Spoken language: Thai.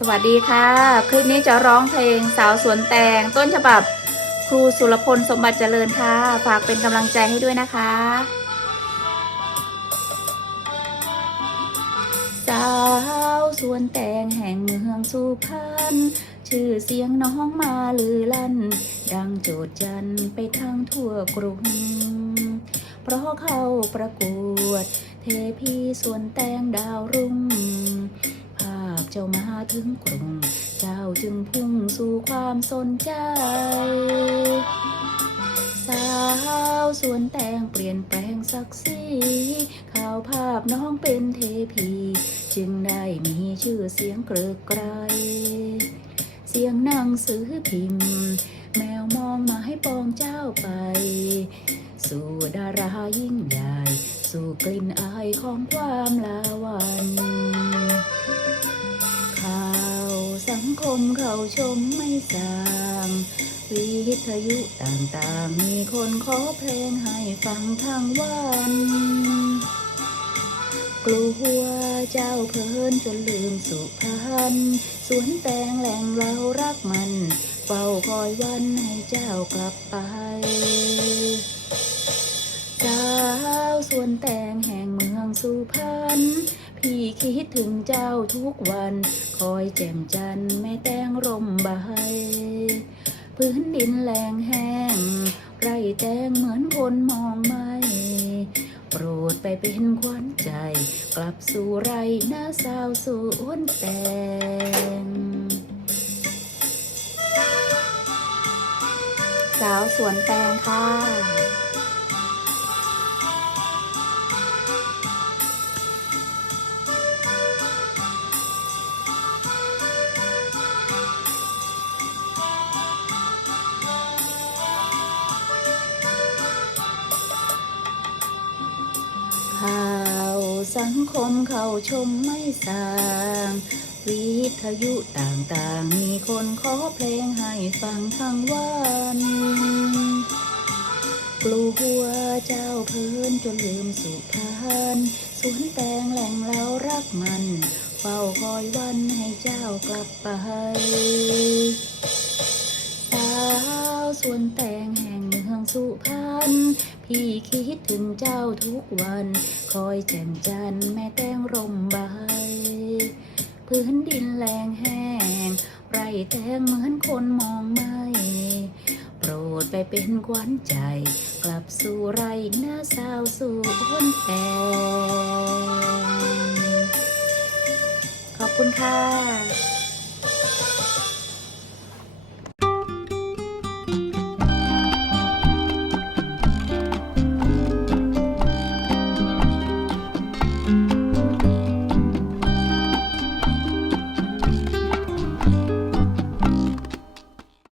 สวัสดีค่ะ คลิปนี้จะร้องเพลงสาวสวนแตง ต้นฉบับครูสุรพลสมบัติเจริญค่ะ ฝากเป็นกำลังใจให้ด้วยนะคะ สาวสวนแตงแห่งเมืองสุพรรณชื่อเสียงน้องมาลือลั่น ดังโจดจันไปทั้งทั่วกรุง เพราะเข้าประกวด เทพีสวนแตงดาวรุ่ง เจ้ามาถึงกรุง เจ้าจึงพุ่งสู่ความสนใจ สาวสวนแตงเปลี่ยนแปลงศักดิ์ศรีข่าวภาพน้องเป็นเทพี จึงได้มีชื่อเสียงเกริกไกรเสียงนังสือพิมพ์ แมวมองมาให้ปองเจ้าไป สู่ดารายิ่งใหญ่ สู่กลิ่นอายของความลาวัน มเขาชมไม่สางวิทยุต่างๆ มีคนขอเพลงให้ฟังทั้งวัน กลัวเจ้าเพลินจนลืมสุพรรณสวนแตงแหล่งเรารักมัน เฝ้าคอยวันให้เจ้ากลับไปสาวสวนแตงแห่งเมืองสุพรรณ พี่คิดถึงเจ้าทุกวัน คอยแจ่มจันทร์แม่แตงร่มใบ พื้นดินแหลงแห้ง ไรแตงเหมือนคนมองไม่ โปรดไปเป็นขวัญใจ กลับสู่ไรหน้าสาวสู่อ้วนแตง สาวสวนแตงค่ะ ข่าวสังคมเข้าชมไม่สาง วิทยุต่างๆ มีคนขอเพลงให้ฟังทั้งวัน กลัวเจ้าเพลินจนลืมสุพรรณสวนแตงแหล่งเรารักมัน เฝ้าคอยวันให้เจ้ากลับไปสาวสวนแตงแห่งเมืองสุพรรณ พี่คิดถึงเจ้าทุกวัน คอยแจ่มจันแม่แตงร่มใบ พื้นดินแรงแห้ง ไรแตงเหมือนคนมองไม่ โปรดไปเป็นขวัญใจ กลับสู่ไรหน้าสาวสู่วนแตงขอบคุณค่ะ